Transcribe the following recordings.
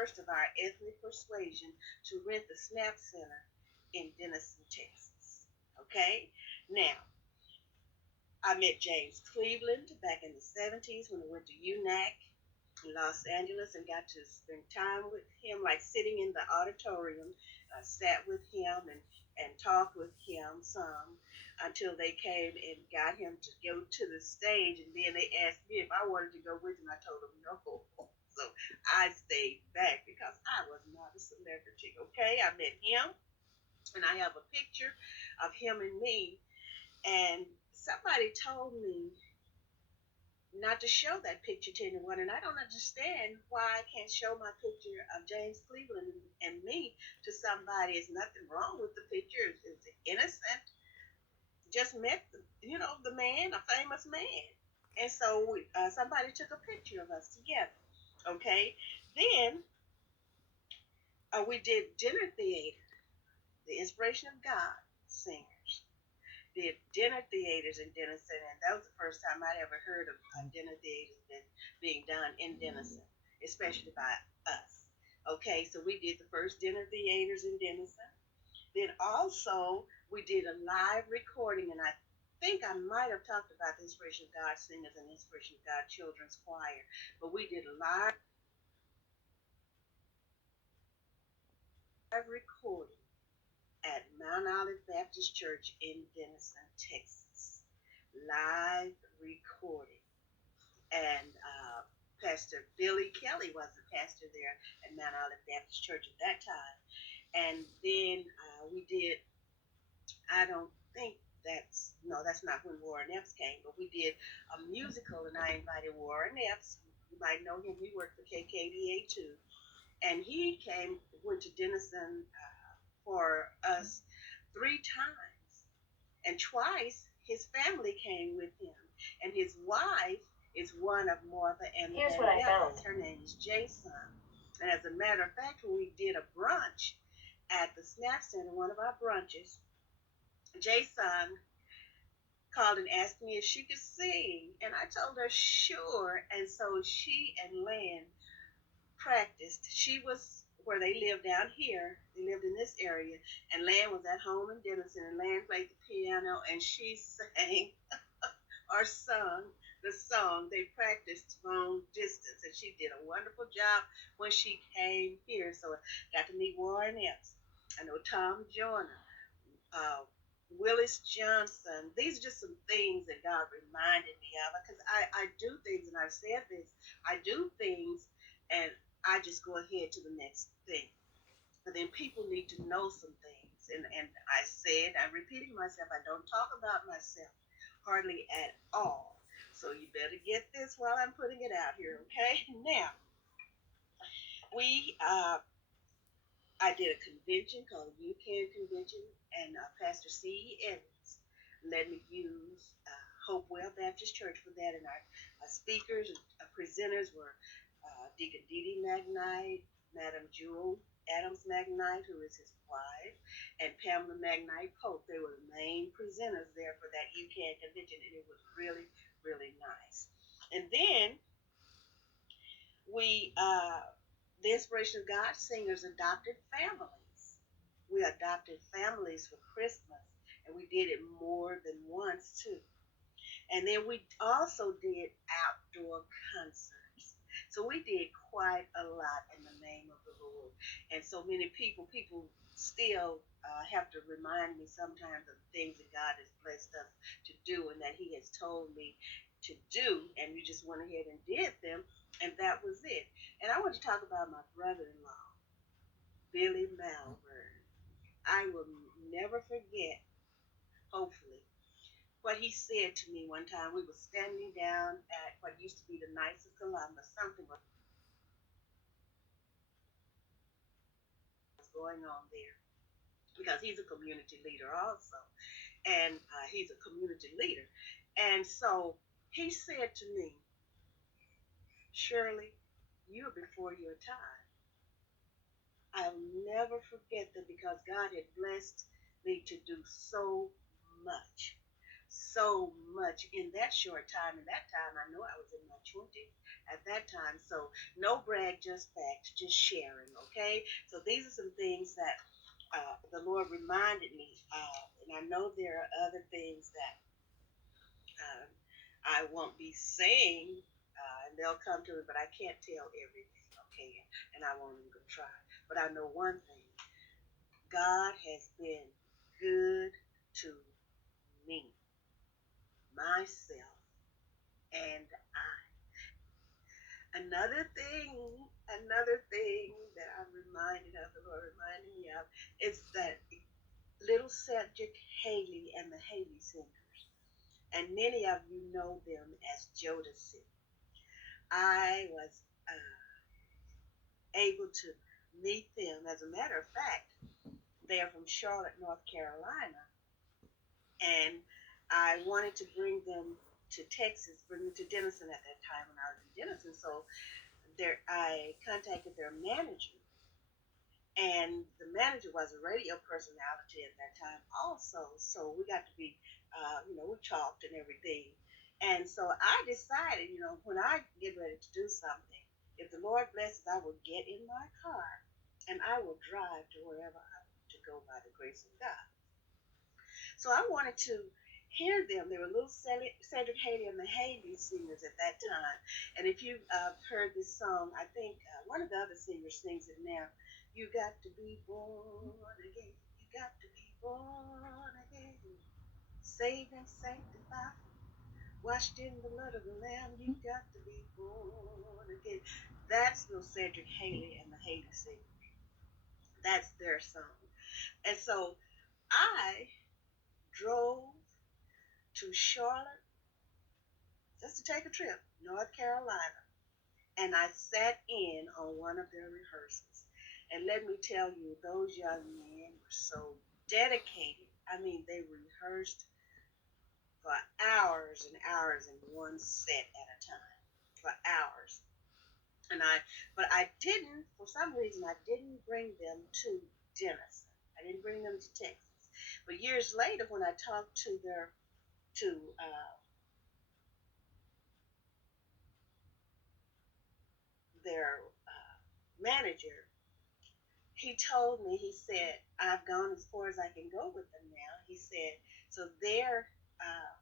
first of our ethnic persuasion to rent the Snap Center in Denison, Texas. Okay? Now, I met James Cleveland back in the 70s when I went to UNAC in Los Angeles and got to spend time with him, like sitting in the auditorium. I sat with him and talked with him some until they came and got him to go to the stage. And then they asked me if I wanted to go with them. I told them no. So I stayed back because I was not a celebrity. Okay, I met him and I have a picture of him and me. And somebody told me not to show that picture to anyone, and I don't understand why I can't show my picture of James Cleveland and me to somebody. There's nothing wrong with the picture. It's innocent. Just met, the man, a famous man, and so somebody took a picture of us together. Okay, then we did dinner theater, the Inspiration of God singers. Did dinner theaters in Denison, and that was the first time I'd ever heard of dinner theaters being done in Denison, especially by us. Okay, so we did the first dinner theaters in Denison. Then also we did a live recording, and I think I might have talked about the Inspiration of God Singers and the Inspiration of God Children's Choir, but we did a live recording at Mount Olive Baptist Church in Denison, Texas. Live recording. And Pastor Billy Kelly was the pastor there at Mount Olive Baptist Church at that time. And then we did, I don't think that's not when Warren Epps came, but we did a musical and I invited Warren Epps. You might know him, he worked for KKDA too. And he went to Denison for us 3 times. And twice his family came with him. And his wife is one of Martha and the Vandellas. Her name is Jason. And as a matter of fact, when we did a brunch at the Snap Center, one of our brunches, Jason called and asked me if she could sing. And I told her sure. And so she and Lan practiced. She was where they lived down here. They lived in this area. And Lan was at home in Denison. And Lan played the piano and she sang or sung the song. They practiced long distance, and she did a wonderful job when she came here. So I got to meet Warren Epps. I know Tom Joyner, uh, Willis Johnson. These are just some things that God reminded me of because I do things, and I've said this. I do things, and I just go ahead to the next thing. But then people need to know some things. And I said, I'm repeating myself, I don't talk about myself hardly at all. So you better get this while I'm putting it out here, okay? Now, we I did a convention called the UCAN Convention, and Pastor C. Evans let me use Hopewell Baptist Church for that, and our speakers and presenters were Deacon Dee McKnight, Madam Jewel Adams McKnight, who is his wife, and Pamela McKnight Pope. They were the main presenters there for that UCAN convention, and it was really, really nice. And then we, the Inspiration of God singers adopted families. We adopted families for Christmas, and we did it more than once too. And then we also did outdoor concerts. So we did quite a lot in the name of the Lord. And so many people still have to remind me sometimes of the things that God has blessed us to do and that He has told me to do. And we just went ahead and did them. And that was it. And I want to talk about my brother-in-law, Billy Malvern. I will never forget, hopefully, what he said to me one time. We were standing down at what used to be the Knights of Columbus. Something was going on there because he's a community leader also, and he's a community leader. And so he said to me, Shirley, you're before your time. I'll never forget that because God had blessed me to do so much in that short time. In that time, I know I was in my 20s. at that time. So no brag, just facts, just sharing. Okay. So these are some things that the Lord reminded me of, and I know there are other things that um, I won't be saying, and they'll come to me, but I can't tell everything. Okay, and I won't even try. But I know one thing: God has been good to me, myself, and another thing that I'm reminded of, the Lord reminded me of, is that little Cedric Haley and the Haley Singers. And many of you know them as Jodeci. I was able to meet them. As a matter of fact, they are from Charlotte, North Carolina, and I wanted to bring them to Texas, bring them to Denison at that time when I was in Denison. So I contacted their manager, and the manager was a radio personality at that time also. So we got to be, we talked and everything. And so I decided, when I get ready to do something, if the Lord blesses, I will get in my car and I will drive to wherever I want to go by the grace of God. So I wanted to hear them. They were little Cedric Haley and the Haley Singers at that time. And if you've heard this song, I think one of the other singers sings it now. You got to be born again. You got to be born again. Saved and sanctified, washed in the blood of the Lamb. You got to be born again. That's little Cedric Haley and the Haley Singers. That's their song. And so I drove to Charlotte just to take a trip, North Carolina, and I sat in on one of their rehearsals. And let me tell you, those young men were so dedicated. I mean, they rehearsed for hours and hours in one set at a time, for hours. But I didn't, for some reason, I didn't bring them to Denison. I didn't bring them to Texas. But years later, when I talked to to their manager, he told me, he said, I've gone as far as I can go with them now. He said, so they're uh,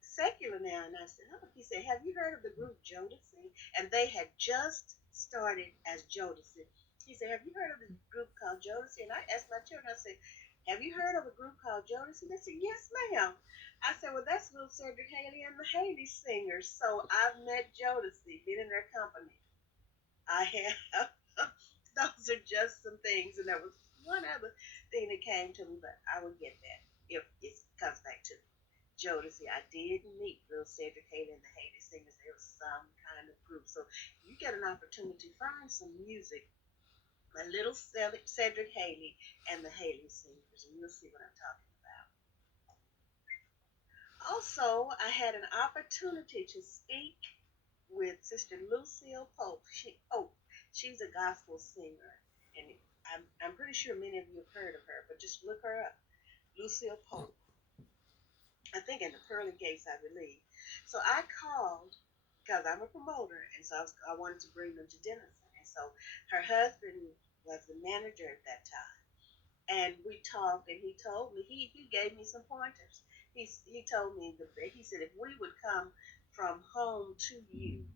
secular now. And I said, oh, he said, have you heard of the group Jodeci? And they had just started as Jodeci. He said, have you heard of the group called Jodeci? And I asked my children, I said, have you heard of a group called Jodeci? They said, yes, ma'am. I said, well, that's little Cedric Haley and the Haley Singers. So I've met Jodeci, been in their company. I have. Those are just some things. And there was one other thing that came to me, but I will get that if it comes back to me. Jodeci, I did meet Little Cedric Haley and the Haley Singers. They were some kind of group. So you get an opportunity, find some music by Little Cedric Haley and the Haley Singers, and you'll see what I'm talking about. Also, I had an opportunity to speak with Sister Lucille Pope. She's a gospel singer, and I'm pretty sure many of you have heard of her, but just look her up. Lucille Pope. I think in the Pearly Gates, I believe. So I called because I'm a promoter, and so I wanted to bring them to Denison. And so her husband was the manager at that time, and we talked, and he told me he gave me some pointers. He told me he said if we would come from home to you,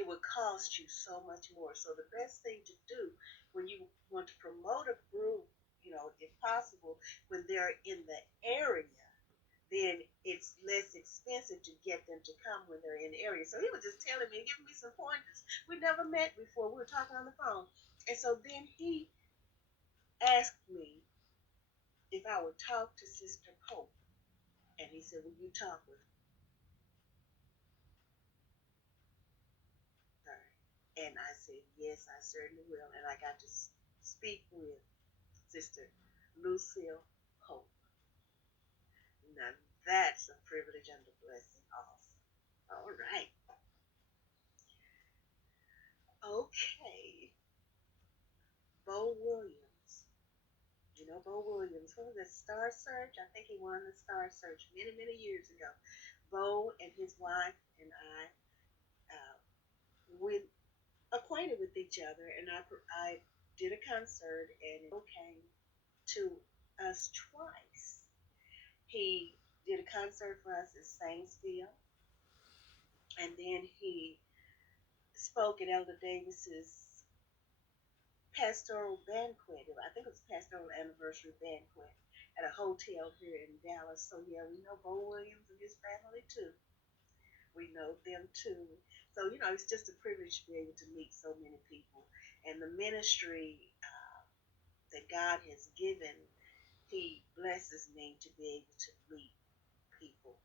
it would cost you so much more. So the best thing to do when you want to promote a group, if possible, when they're in the area, then it's less expensive to get them to come when they're in the area. So he was just telling me, giving me some pointers. We never met before. We were talking on the phone. And so then he asked me if I would talk to Sister Pope. And he said, will you talk with her? And I said, yes, I certainly will. And I got to speak with Sister Lucille Pope. Now that's a privilege and a blessing also. All right. Okay. Bo Williams. You know Bo Williams. What was it? Star Search? I think he won the Star Search many, many years ago. Bo and his wife and I. we acquainted with each other, and I did a concert, and it came to us twice. He did a concert for us in Saintsville, and then he spoke at Elder Davis's pastoral banquet. I think it was pastoral anniversary banquet at a hotel here in Dallas. So yeah, we know Bo Williams and his family too. We know them too. So it's just a privilege to be able to meet so many people, and the ministry that God has given, He blesses me to be able to meet people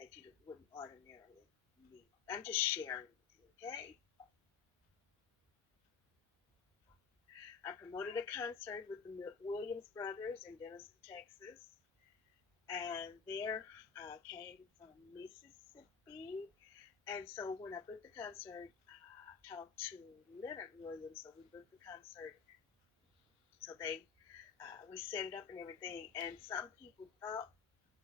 that you wouldn't ordinarily meet. I'm just sharing with you, okay? I promoted a concert with the Williams Brothers in Denison, Texas, and there came from Mississippi. And so when I booked the concert, I talked to Leonard Williams, so we booked the concert. So we set it up and everything. And some people thought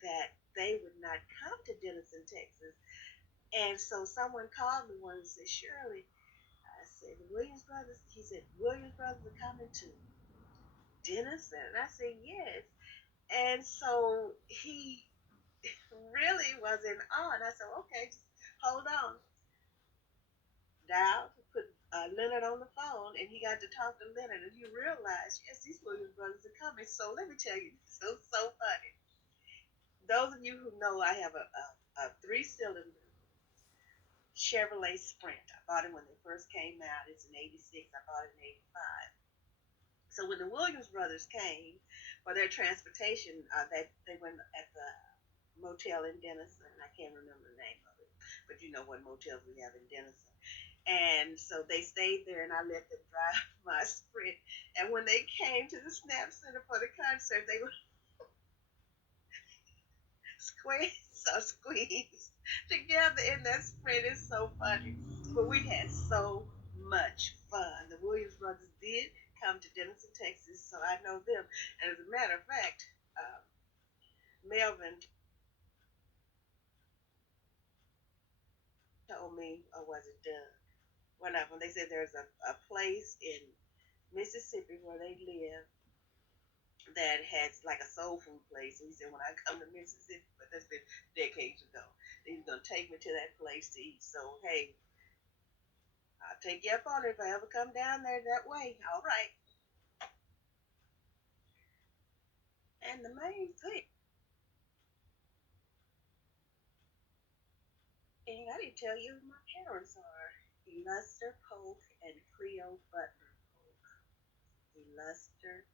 that they would not come to Denison, Texas. And so someone called me one and said, Shirley, I said, the Williams Brothers, he said, Williams Brothers are coming to Denison. And I said, yes. And so he really was in awe. And I said, okay, just hold on. Dial, put Leonard on the phone, and he got to talk to Leonard, and he realized, yes, these Williams brothers are coming. So let me tell you, so funny. Those of you who know, I have a three-cylinder Chevrolet Sprint. I bought it when they first came out. It's an '86. I bought it in '85. So when the Williams brothers came for their transportation, they went at the motel in Denison. I can't remember the name of it, but you know what motels we have in Denison. And so they stayed there, and I let them drive my Sprint. And when they came to the Snap Center for the concert, they were squeezed together in that Sprint. It's so funny. But we had so much fun. The Williams brothers did come to Denison, Texas, so I know them. And as a matter of fact, Melvin told me, or was it Doug? When they said there's a place in Mississippi where they live that has like a soul food place. And he said, when I come to Mississippi, but that's been decades ago, he's going to take me to that place to eat. So, hey, I'll take you up on it if I ever come down there that way. All right. And the main thing, I didn't tell you who my parents are. Luster Polk and Cleo Butler Polk. Luster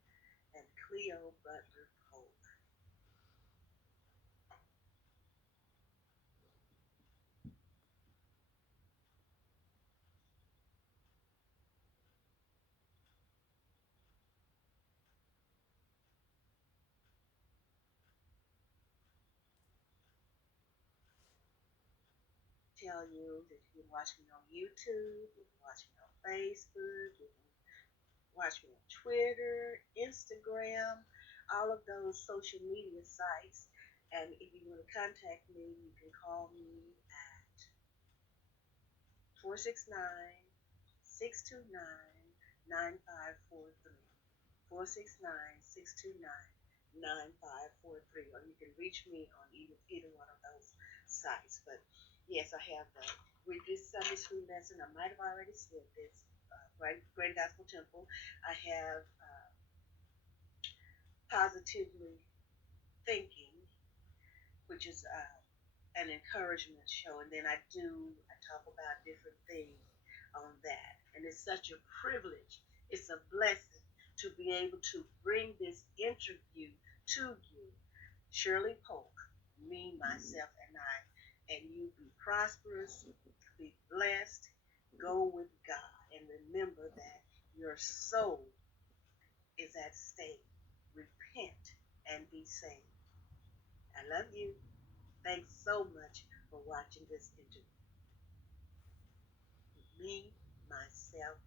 and Cleo Butler Polk. Tell you that you can watch me on YouTube, you can watch me on Facebook, you can watch me on Twitter, Instagram, all of those social media sites. And if you want to contact me, you can call me at 469 629 9543. 469 629 9543. Or you can reach me on either one of those sites. But yes, I have the weekly Sunday school lesson. I might have already said this. Great Gospel Temple. I have Positively Thinking, which is an encouragement show, and then I talk about different things on that, and it's such a privilege. It's a blessing to be able to bring this interview to you, Shirley Polk, me, myself, and I, and you be prosperous, be blessed, go with God, and remember that your soul is at stake. Repent and be saved. I love you. Thanks so much for watching this interview. Me, myself,